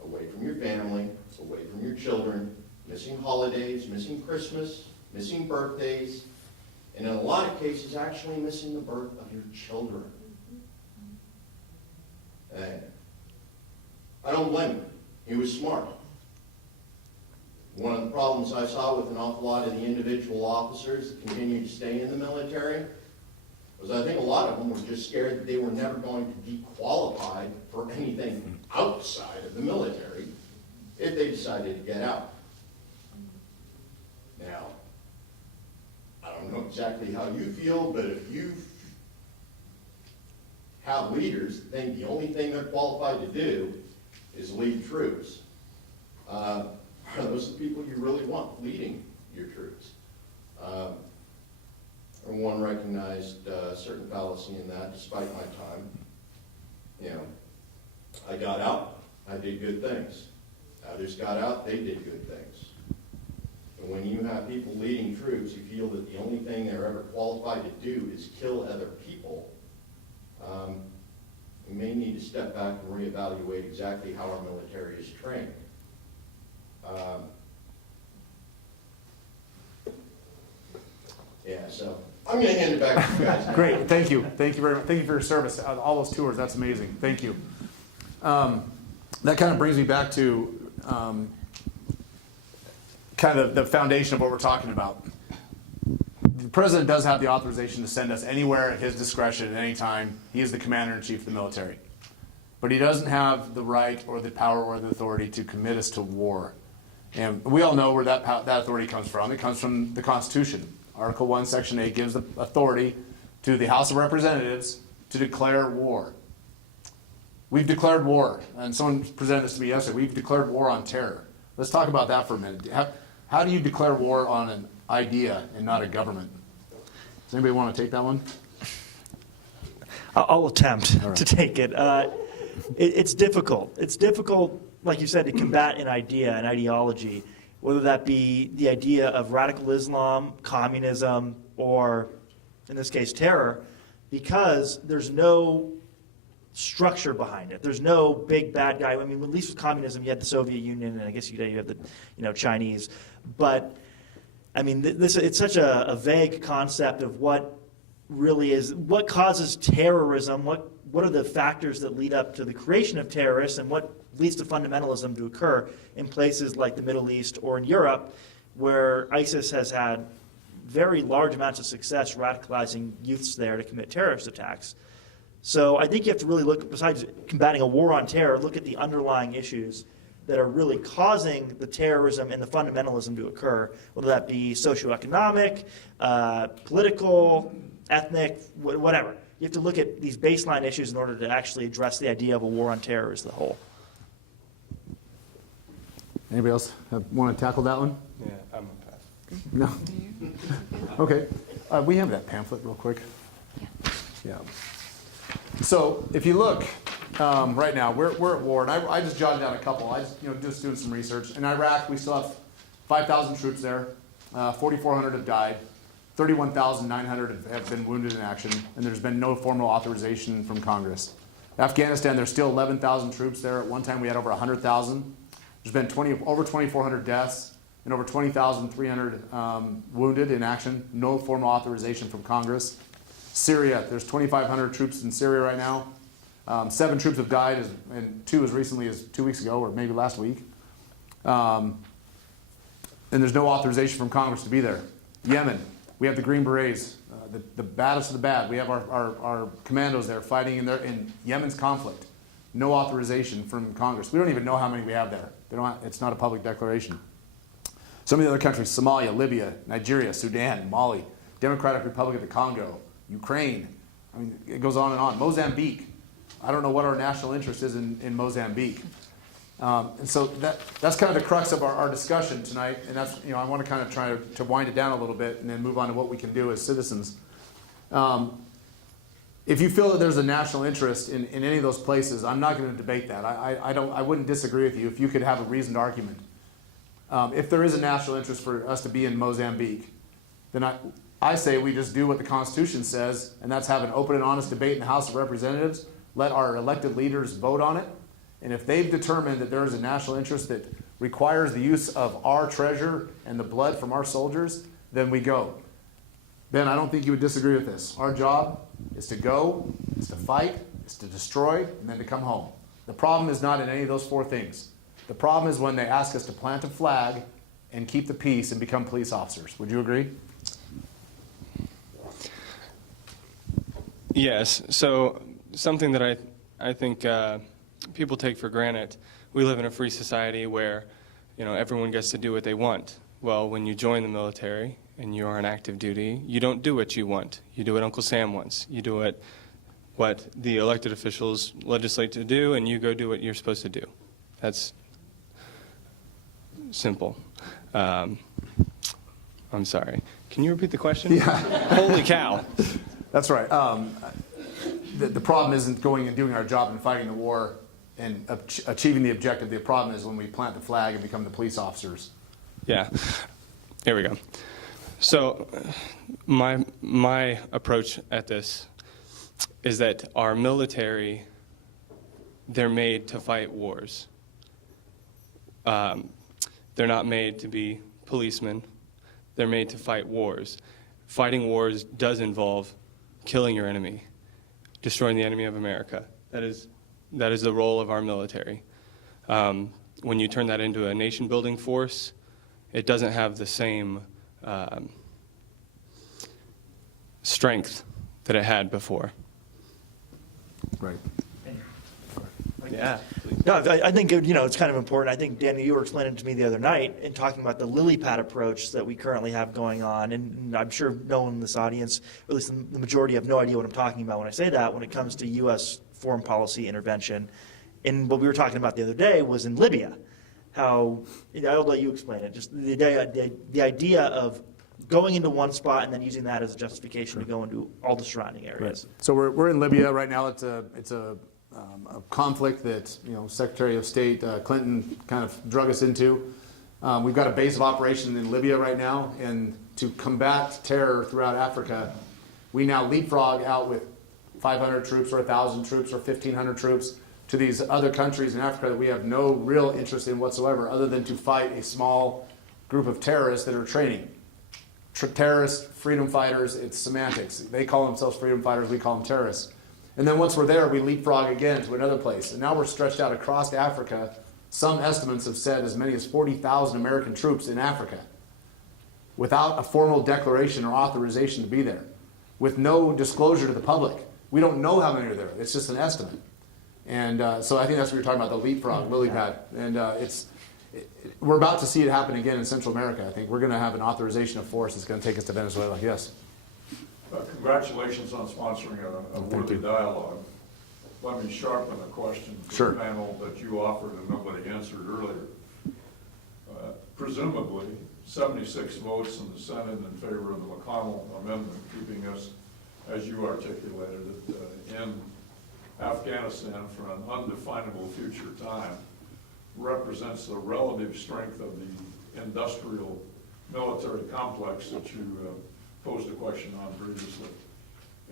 away from your family, away from your children, missing holidays, missing Christmas, missing birthdays, and in a lot of cases, actually missing the birth of your children. And I don't blame him. He was smart. One of the problems I saw with an awful lot of the individual officers that continued to stay in the military was I think a lot of them were just scared that they were never going to be qualified for anything outside of the military if they decided to get out. Now, I don't know exactly how you feel, but if you have leaders that think the only thing they're qualified to do is lead troops, are those the people you really want leading your troops? One recognized a certain fallacy in that despite my time. You know, I got out, I did good things. Others got out, they did good things. And when you have people leading troops who feel that the only thing they're ever qualified to do is kill other people, we may need to step back and reevaluate exactly how our military is trained. Yeah, so I'm going to hand it back to you guys now. Great, thank you. Thank you very much. Thank you for your service. All those tours, that's amazing. Thank you. That kind of brings me back to kind of the foundation of what we're talking about. The president does have the authorization to send us anywhere at his discretion at any time. He is the commander-in-chief of the military. But he doesn't have the right or the power or the authority to commit us to war. And we all know where that authority comes from. It comes from the Constitution. Article 1, Section 8 gives the authority to the House of Representatives to declare war. We've declared war, and someone presented this to me yesterday. We've declared war on terror. Let's talk about that for a minute. How do you declare war on an idea and not a government? Does anybody want to take that one? I'll attempt All right. to take it. It's difficult. It's difficult, like you said, to combat an idea, an ideology, whether that be the idea of radical Islam, communism, or, in this case, terror, because there's no structure behind it. There's no big bad guy. I mean, at least with communism, you had the Soviet Union, and I guess you have the Chinese. But I mean, it's such a vague concept of what really is, what causes terrorism, what are the factors that lead up to the creation of terrorists, and what leads to fundamentalism to occur in places like the Middle East or in Europe, where ISIS has had very large amounts of success radicalizing youths there to commit terrorist attacks. So I think you have to really look, besides combating a war on terror, look at the underlying issues that are really causing the terrorism and the fundamentalism to occur, whether that be socioeconomic, political, ethnic, whatever. You have to look at these baseline issues in order to actually address the idea of a war on terror as the whole. Anybody else want to tackle that one? Yeah, I'm a pass. No? Okay. We have that pamphlet real quick. Yeah. So if you look right now, we're at war, and I just jotted down a couple. I just doing some research. In Iraq, we still have 5,000 troops there. 4,400 have died. 31,900 have been wounded in action, and there's been no formal authorization from Congress. Afghanistan, there's still 11,000 troops there. At one time, we had over 100,000. There's been over 2,400 deaths and over 20,300 wounded in action. No formal authorization from Congress. Syria, there's 2,500 troops in Syria right now. 7 troops have died, and 2 as recently as 2 weeks ago, or maybe last week. And there's no authorization from Congress to be there. Yemen, we have the Green Berets, the baddest of the bad. We have our commandos there fighting in Yemen's conflict. No authorization from Congress. We don't even know how many we have there. It's not a public declaration. Some of the other countries, Somalia, Libya, Nigeria, Sudan, Mali, Democratic Republic of the Congo, Ukraine. I mean, it goes on and on. Mozambique. I don't know what our national interest is in Mozambique. And so that's kind of the crux of our discussion tonight. And that's, I want to kind of try to wind it down a little bit and then move on to what we can do as citizens. If you feel that there's a national interest in any of those places, I'm not going to debate that. I wouldn't disagree with you if you could have a reasoned argument. If there is a national interest for us to be in Mozambique, then I say we just do what the Constitution says, and that's have an open and honest debate in the House of Representatives. Let our elected leaders vote on it. And if they've determined that there is a national interest that requires the use of our treasure and the blood from our soldiers, then we go. Ben, I don't think you would disagree with this. Our job is to go, is to fight, is to destroy, and then to come home. The problem is not in any of those four things. The problem is when they ask us to plant a flag and keep the peace and become police officers. Would you agree? Yes. So something that I think people take for granted. We live in a free society where, everyone gets to do what they want. Well, when you join the military and you are on active duty, you don't do what you want. You do what Uncle Sam wants. You do what the elected officials legislate to do, and you go do what you're supposed to do. That's simple. I'm sorry. Can you repeat the question? Yeah. Holy cow. That's right. The problem isn't going and doing our job and fighting the war and achieving the objective. The problem is when we plant the flag and become the police officers. Yeah. Here we go. So my approach at this is that our military, they're made to fight wars. They're not made to be policemen. They're made to fight wars. Fighting wars does involve killing your enemy, destroying the enemy of America. That is the role of our military. When you turn that into a nation-building force, it doesn't have the same strength that it had before. Right. Yeah. No, I think, it's kind of important. I think, Danny, you were explaining to me the other night in talking about the lily pad approach that we currently have going on. And I'm sure no one in this audience, or at least the majority, have no idea what I'm talking about when I say that when it comes to U.S. foreign policy intervention. And what we were talking about the other day was in Libya. How, I'll let you explain it, just the idea of going into one spot and then using that as a justification to go into all the surrounding areas. Right. So we're in Libya right now. It's a conflict that Secretary of State Clinton kind of drug us into. We've got a base of operation in Libya right now, and to combat terror throughout Africa, we now leapfrog out with 500 troops or 1,000 troops or 1,500 troops to these other countries in Africa that we have no real interest in whatsoever, other than to fight a small group of terrorists that are training. Terrorists, freedom fighters, it's semantics. They call themselves freedom fighters, we call them terrorists. And then once we're there, we leapfrog again to another place. And now we're stretched out across Africa. Some estimates have said as many as 40,000 American troops in Africa without a formal declaration or authorization to be there, with no disclosure to the public. We don't know how many are there. It's just an estimate. And so I think that's what you're talking about, the leapfrog, lily pad. And we're about to see it happen again in Central America. I think we're going to have an authorization of force that's going to take us to Venezuela. Yes? Congratulations on sponsoring a worthy dialogue. Let me sharpen a question to the panel that you offered and nobody answered earlier. Presumably, 76 votes in the Senate in favor of the McConnell amendment, keeping us, as you articulated it, in Afghanistan for an undefinable future time, represents the relative strength of the industrial military complex that you posed a question on previously.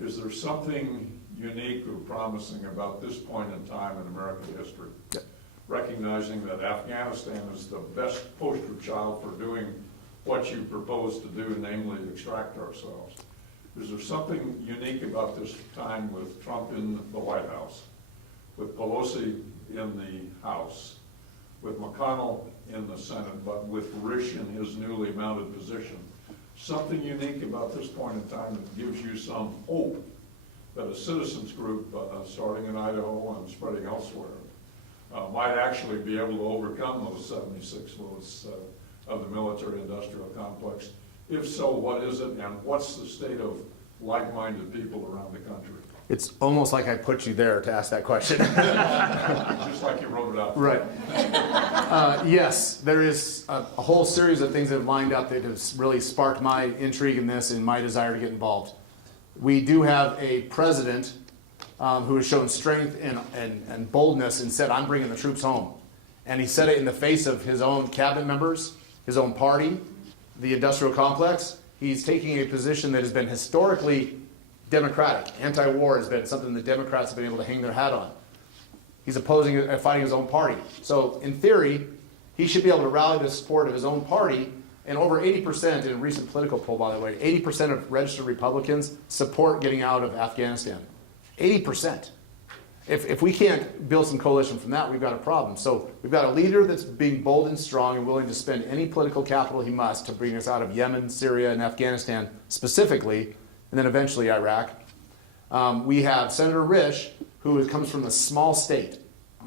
Is there something unique or promising about this point in time in American history? Yeah. Recognizing that Afghanistan is the best poster child for doing what you propose to do, namely extract ourselves. Is there something unique about this time with Trump in the White House, with Pelosi in the House, with McConnell in the Senate, but with Risch in his newly mounted position? Something unique about this point in time that gives you some hope that a citizens group, starting in Idaho and spreading elsewhere, might actually be able to overcome those 76 votes of the military-industrial complex. If so, what is it, and what's the state of like-minded people around the country? It's almost like I put you there to ask that question. Just like you wrote it out. Right. Yes, there is a whole series of things that have lined up that have really sparked my intrigue in this and my desire to get involved. We do have a president who has shown strength and boldness and said, I'm bringing the troops home. And he said it in the face of his own cabinet members, his own party, the industrial complex. He's taking a position that has been historically Democratic. Anti-war has been something the Democrats have been able to hang their hat on. He's fighting his own party. So in theory, he should be able to rally the support of his own party And over 80% in a recent political poll, by the way, 80% of registered Republicans support getting out of Afghanistan. 80%. If we can't build some coalition from that, we've got a problem. So we've got a leader that's being bold and strong and willing to spend any political capital he must to bring us out of Yemen, Syria, and Afghanistan specifically, and then eventually Iraq. We have Senator Risch, who comes from a small state.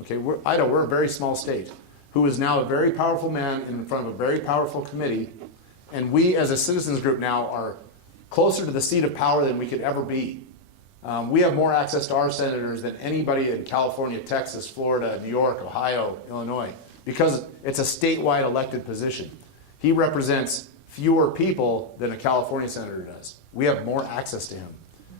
Okay, Idaho, we're a very small state, who is now a very powerful man in front of a very powerful committee. And we as a citizens group now are closer to the seat of power than we could ever be. We have more access to our senators than anybody in California, Texas, Florida, New York, Ohio, Illinois, because it's a statewide elected position. He represents fewer people than a California senator does. We have more access to him.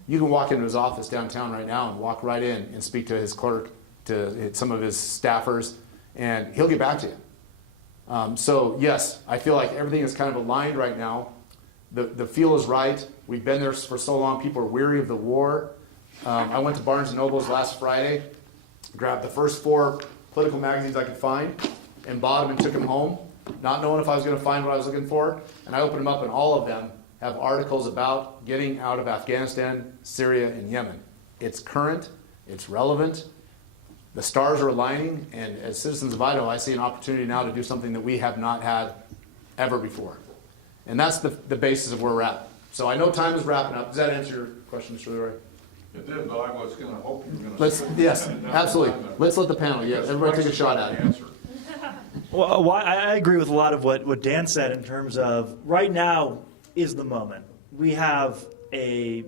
You can walk into his office downtown right now and walk right in and speak to his clerk, to some of his staffers, and he'll get back to you. So yes, I feel like everything is kind of aligned right now. The feel is right. We've been there for so long. People are weary of the war. I went to Barnes & Noble's last Friday, grabbed the first 4 political magazines I could find, and bought them and took them home, not knowing if I was going to find what I was looking for. And I opened them up, and all of them have articles about getting out of Afghanistan, Syria, and Yemen. It's current. It's relevant. The stars are aligning. And as citizens of Idaho, I see an opportunity now to do something that we have not had ever before. And that's the basis of where we're at. So I know time is wrapping up. Does that answer your question, Mr. Leroy? It did, but I was going to hope you were going to. Yes, absolutely. Let's let the panel, everybody take a shot at it. Well, I agree with a lot of what Dan said in terms of right now is the moment. We have a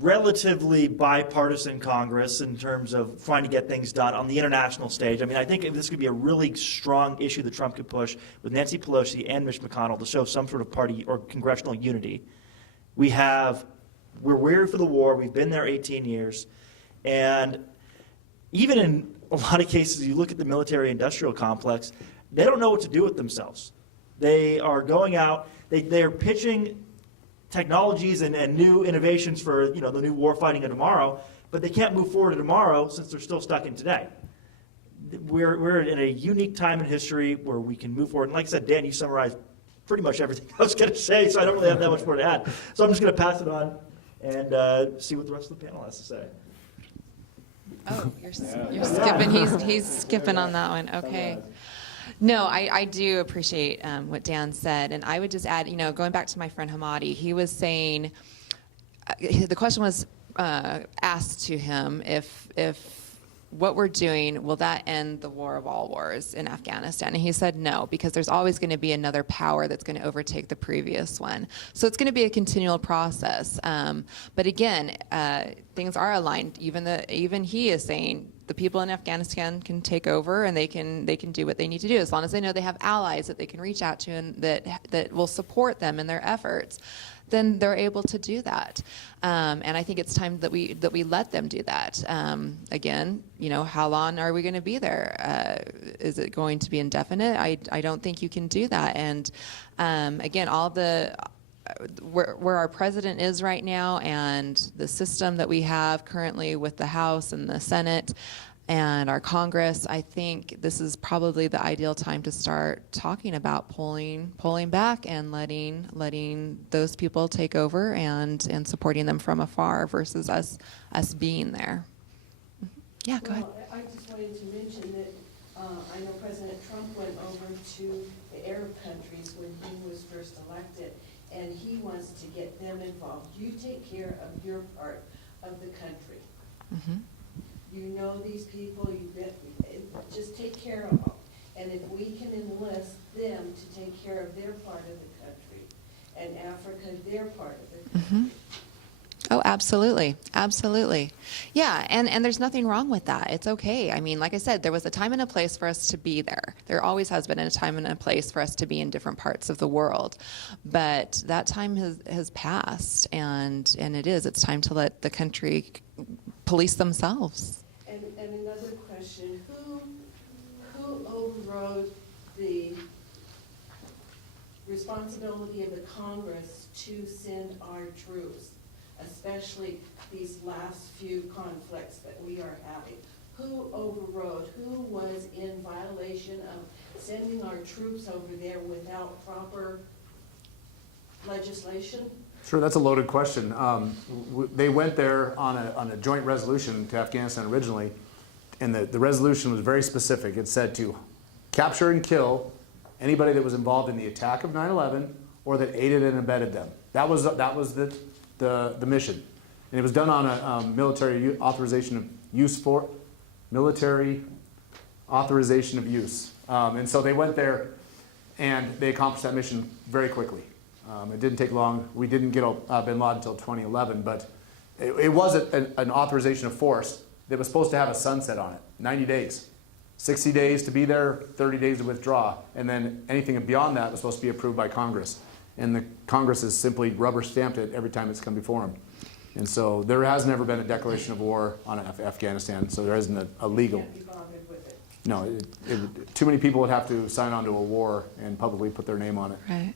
relatively bipartisan Congress in terms of trying to get things done on the international stage. I mean, I think this could be a really strong issue that Trump could push with Nancy Pelosi and Mitch McConnell to show some sort of party or congressional unity. We're weary for the war. We've been there 18 years. And even in a lot of cases, you look at the military-industrial complex, they don't know what to do with themselves. They are going out, they're pitching technologies and new innovations for the new war fighting of tomorrow, but they can't move forward to tomorrow since they're still stuck in today. We're in a unique time in history where we can move forward. And like I said, Dan, you summarized pretty much everything I was going to say, so I don't really have that much more to add. So I'm just going to pass it on and see what the rest of the panel has to say. Oh, you're skipping. He's skipping on that one. Okay. No, I do appreciate what Dan said, and I would just add, going back to my friend Hamadi, he was saying, the question was asked to him if what we're doing, will that end the war of all wars in Afghanistan? And he said no, because there's always going to be another power that's going to overtake the previous one. So it's going to be a continual process. But again, things are aligned. Even he is saying the people in Afghanistan can take over and they can do what they need to do as long as they know they have allies that they can reach out to and that will support them in their efforts. Then they're able to do that, and I think it's time that we let them do that. Again, how long are we going to be there? Is it going to be indefinite? I don't think you can do that. And again, all the where our president is right now, and the system that we have currently with the House and the Senate and our Congress, I think this is probably the ideal time to start talking about pulling back and letting those people take over and supporting them from afar versus us being there. Yeah, go ahead. I just wanted to mention that I know President Trump went over to the Arab countries when he was first elected, and he wants to get them involved. You take care of your part of the country. Mm-hmm. You know these people, just take care of them. And if we can enlist them to take care of their part of the country, and Africa their part of the country. Mm-hmm. Oh, absolutely. Absolutely. Yeah, and there's nothing wrong with that. It's okay. I mean, like I said, there was a time and a place for us to be there. There always has been a time and a place for us to be in different parts of the world. But that time has passed, and it's time to let the country police themselves. And another question, who overrode the responsibility of the Congress to send our troops, especially these last few conflicts that we are having? Who overrode, who was in violation of sending our troops over there without proper legislation? Sure, that's a loaded question. They went there on a joint resolution to Afghanistan originally, and the resolution was very specific. It said to capture and kill anybody that was involved in the attack of 9/11 or that aided and abetted them. That was the mission, and it was done on a military authorization of use for military authorization of use. And so they went there, and they accomplished that mission very quickly. It didn't take long. We didn't get bin Laden until 2011, but it was an authorization of force that was supposed to have a sunset on it, 90 days. 60 days to be there, 30 days to withdraw, and then anything beyond that was supposed to be approved by Congress. And the Congress has simply rubber stamped it every time it's come before them. And so there has never been a declaration of war on Afghanistan, so there isn't a legal. Can't be bothered with it. No, too many people would have to sign on to a war and publicly put their name on it. Right.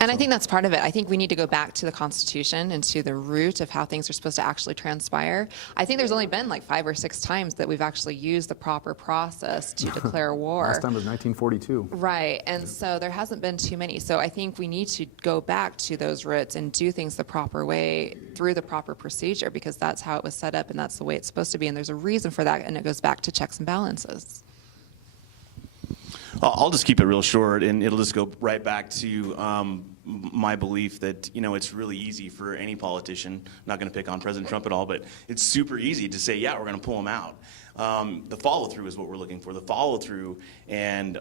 And I think that's part of it. I think we need to go back to the Constitution and to the root of how things are supposed to actually transpire. I think there's only been like 5 or 6 times that we've actually used the proper process to declare war. Last time was 1942. Right, and so there hasn't been too many. So I think we need to go back to those roots and do things the proper way through the proper procedure, because that's how it was set up and that's the way it's supposed to be. And there's a reason for that, and it goes back to checks and balances. I'll just keep it real short, and it'll just go right back to my belief that, it's really easy for any politician, I'm not going to pick on President Trump at all, but it's super easy to say, yeah, we're going to pull him out. The follow-through is what we're looking for. The follow-through and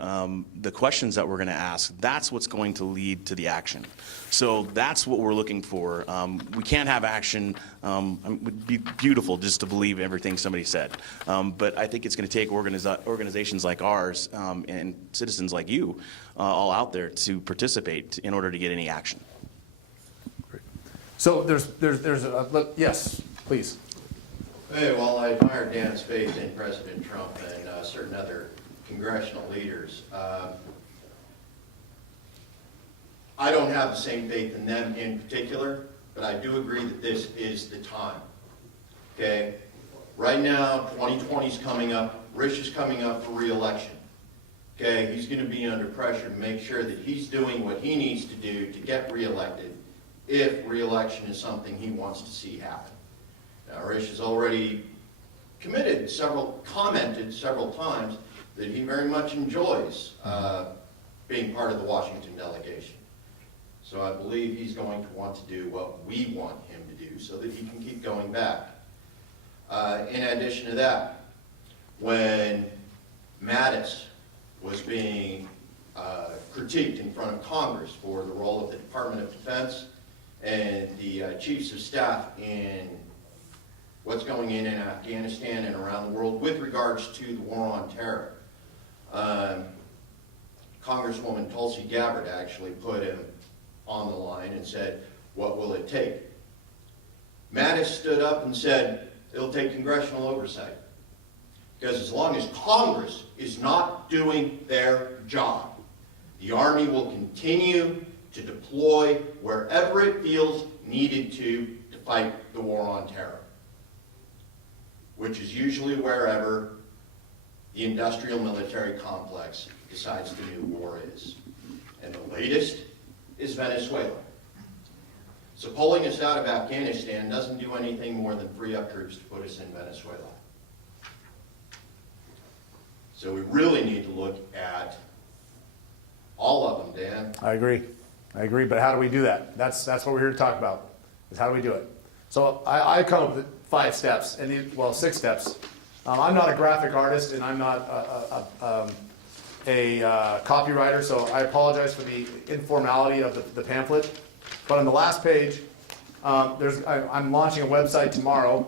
the questions that we're going to ask, that's what's going to lead to the action. So that's what we're looking for. We can't have action. It would be beautiful just to believe everything somebody said. But I think it's going to take organizations like ours and citizens like you all out there to participate in order to get any action. So yes, please. Hey, well, I admire Dan's faith in President Trump and certain other congressional leaders. I don't have the same faith in them in particular, but I do agree that this is the time. Okay? Right now, 2020 is coming up. Risch is coming up for re-election. Okay? He's going to be under pressure to make sure that he's doing what he needs to do to get re-elected if re-election is something he wants to see happen. Now, Risch has already commented several times that he very much enjoys being part of the Washington delegation. So I believe he's going to want to do what we want him to do so that he can keep going back. In addition to that, when Mattis was being critiqued in front of Congress for the role of the Department of Defense and the chiefs of staff in what's going in Afghanistan and around the world with regards to the war on terror. Congresswoman Tulsi Gabbard actually put him on the line and said, what will it take? Mattis stood up and said, it'll take congressional oversight. Because as long as Congress is not doing their job, the Army will continue to deploy wherever it feels needed to fight the war on terror, which is usually wherever the industrial military complex decides the new war is. And the latest is Venezuela. So pulling us out of Afghanistan doesn't do anything more than free up troops to put us in Venezuela. So we really need to look at all of them, Dan. I agree, but how do we do that? That's what we're here to talk about, is how do we do it? So I come up with 5 steps, and 6 steps. I'm not a graphic artist, and I'm not a copywriter, so I apologize for the informality of the pamphlet. But on the last page, I'm launching a website tomorrow,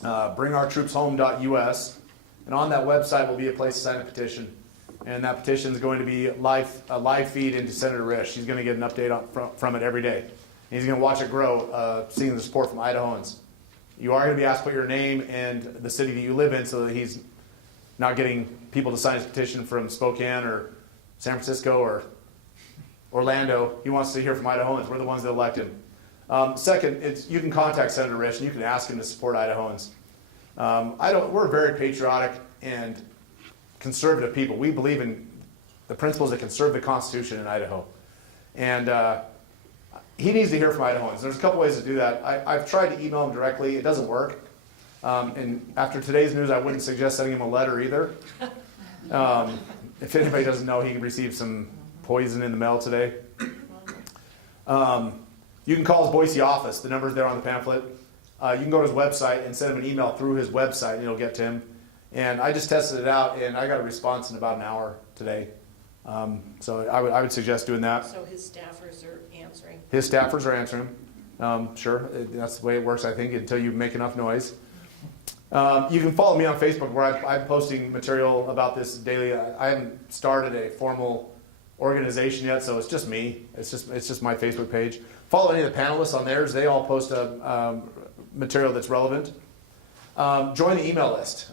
bringourtroopshome.us, and on that website will be a place to sign a petition. And that petition is going to be a live feed into Senator Risch. He's going to get an update from it every day. And he's going to watch it grow, seeing the support from Idahoans. You are going to be asked to put your name and the city that you live in so that he's not getting people to sign his petition from Spokane or San Francisco or Orlando. He wants to hear from Idahoans. We're the ones that elect him. Second, you can contact Senator Risch and you can ask him to support Idahoans. We're very patriotic and conservative people. We believe in the principles that conserve the Constitution in Idaho. And he needs to hear from Idahoans. There's a couple ways to do that. I've tried to email him directly. It doesn't work. And after today's news, I wouldn't suggest sending him a letter either. If anybody doesn't know, he received some poison in the mail today. You can call his Boise office. The number's there on the pamphlet. You can go to his website and send him an email through his website, and it'll get to him. And I just tested it out, and I got a response in about an hour today. So I would suggest doing that. So his staffers are answering. His staffers are answering him. Sure, that's the way it works, I think, until you make enough noise. You can follow me on Facebook, where I'm posting material about this daily. I haven't started a formal organization yet, so it's just me. It's just my Facebook page. Follow any of the panelists on theirs. They all post material that's relevant. Join the email list.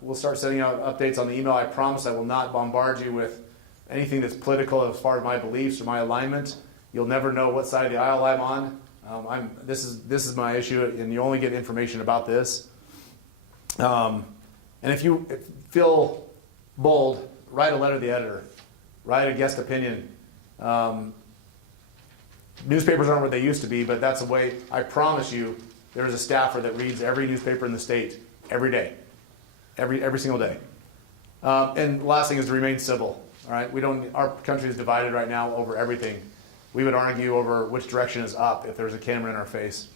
We'll start sending out updates on the email. I promise I will not bombard you with anything that's political as far as my beliefs or my alignment. You'll never know what side of the aisle I'm on. This is my issue, and you only get information about this. And if you feel bold, write a letter to the editor. Write a guest opinion. Newspapers aren't what they used to be, but that's a way. I promise you, there is a staffer that reads every newspaper in the state every day, every single day. And the last thing is to remain civil. All right, our country is divided right now over everything. We would argue over which direction is up if there's a camera in our face.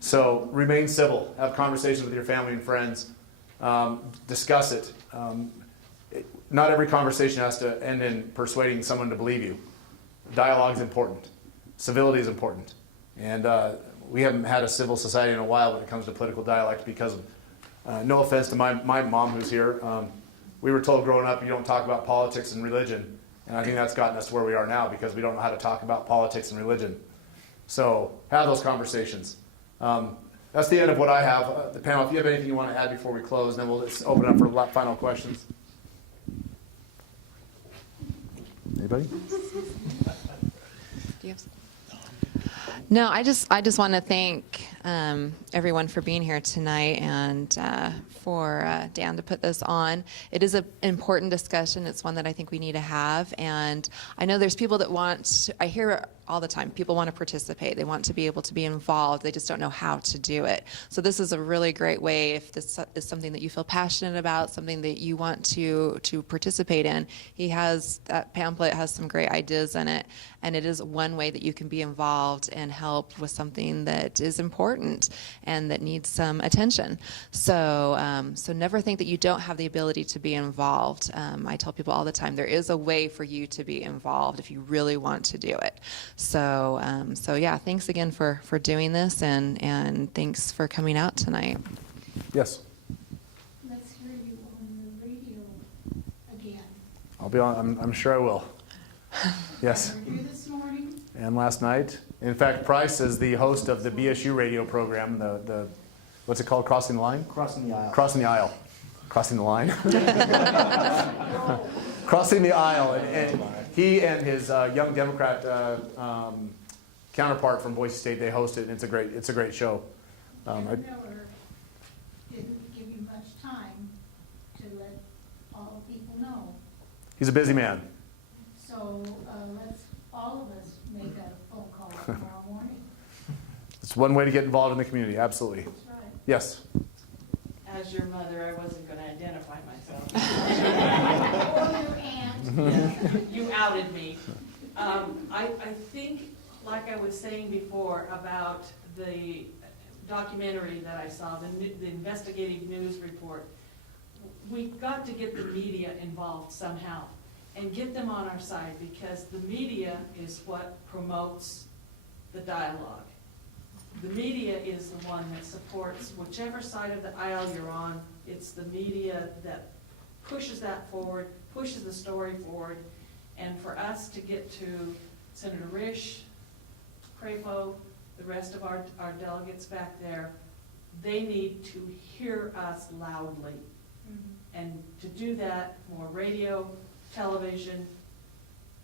So remain civil. Have conversations with your family and friends. Discuss it. Not every conversation has to end in persuading someone to believe you. Dialogue is important. Civility is important. And we haven't had a civil society in a while when it comes to political dialect because of, no offense to my mom who's here, we were told growing up you don't talk about politics and religion. And I think that's gotten us to where we are now because we don't know how to talk about politics and religion. So have those conversations. That's the end of what I have. The panel, if you have anything you want to add before we close, then we'll just open it up for final questions. Anybody? Do you have some? No, I just want to thank everyone for being here tonight and for Dan to put this on. It is an important discussion. It's one that I think we need to have. And I know there's people that I hear it all the time. People want to participate. They want to be able to be involved. They just don't know how to do it. So this is a really great way if this is something that you feel passionate about, something that you want to participate in. That pamphlet has some great ideas in it. And it is one way that you can be involved and help with something that is important and that needs some attention. So never think that you don't have the ability to be involved. I tell people all the time, there is a way for you to be involved if you really want to do it. So yeah, thanks again for doing this and thanks for coming out tonight. Yes. Let's hear you on the radio again. I'll be on. I'm sure I will. Yes. I heard you this morning. And last night. In fact, Pryce is the host of the BSU radio program, the what's it called, Crossing the Line? Crossing the aisle. Crossing the aisle. Crossing the line. Crossing the aisle. And he and his young Democrat counterpart from Boise State, they host it, and it's a great show. David Miller didn't give you much time to let all people know. He's a busy man. So let's all of us make a phone call tomorrow morning. It's one way to get involved in the community, absolutely. That's right. Yes. As your mother, I wasn't going to identify myself. Or your aunt. You outed me. I think, like I was saying before about the documentary that I saw, the investigative news report, we've got to get the media involved somehow and get them on our side because the media is what promotes the dialogue. The media is the one that supports whichever side of the aisle you're on. It's the media that pushes that forward, pushes the story forward. And for us to get to Senator Risch, Crapo, the rest of our delegates back there, they need to hear us loudly. And to do that, more radio, television,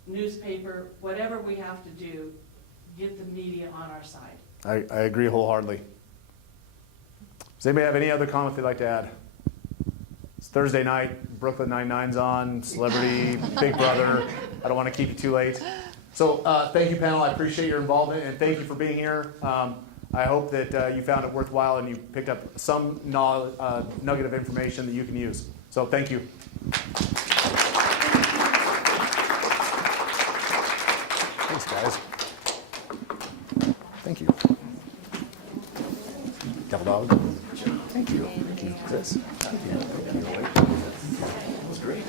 newspaper, whatever we have to do, get the media on our side. I agree wholeheartedly. Does anybody have any other comment they'd like to add? It's Thursday night, Brooklyn Nine-Nine's on, Celebrity, Big Brother. I don't want to keep you too late. So thank you, panel. I appreciate your involvement, and thank you for being here. I hope that you found it worthwhile and you picked up some nugget of information that you can use. So thank you. Thanks, guys. Thank you. Double dog. Thank you. Thank you, Chris. Thank you. That was great.